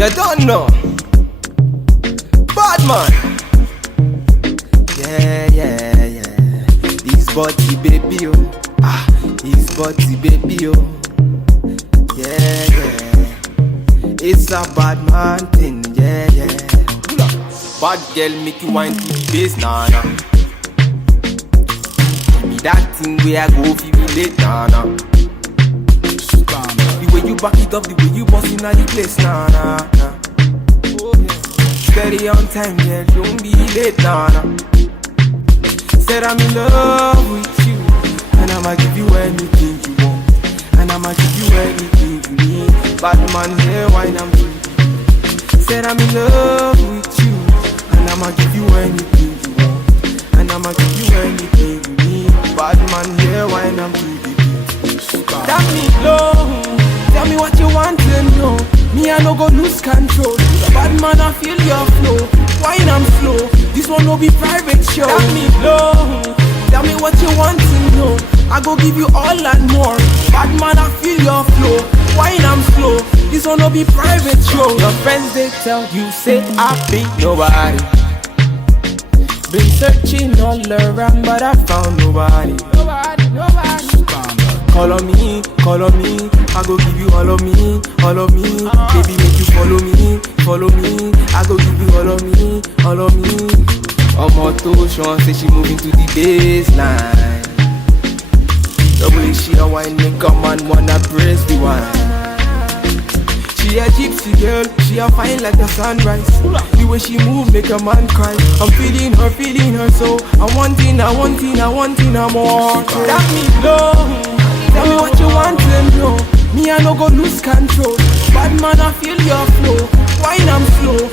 You don't know. Bad man. Yeah. This body baby, oh. This body baby, oh. Yeah. It's a bad man thing, yeah. Bad girl make you wine to the bass, nah. Give me that thing where I go feel relate, nah. The way you back it up, the way you bust in the place, nah. Steady on time, yeah, don't be late, nah. Said I'm in love with you, and I'ma give you anything you want, and I'ma give you anything you need. Bad man, here, wine I'm doing. Said I'm in love with you, and I'ma give you anything you want, and I'ma give you anything you need. Bad man, here, wine I'm doing. Damilohun, tell me what you want to know. Me, I no go lose control. Bad man, I feel your flow. Wine I'm slow. This one no be private show. Damilohun, tell me what you want to know. I go give you all and more. Bad man, I feel your flow. Wine I'm slow. This one no be private show. Your friends they tell you say I be nobody. Been searching all around, but I found nobody. Nobody. Call on me, I go give you all of me. Baby, make you follow me, I go give you all of me. Omoto Sean say she moving to the baseline. The way she a wine make a man wanna praise the wine. She a gypsy girl, she a fine like the sunrise. The way she move make a man cry. I'm feeling her so I'm wanting more. Damilohun, tell me what you want to know. Me, I no go lose control. Bad man, I feel your flow. Wine I'm slow.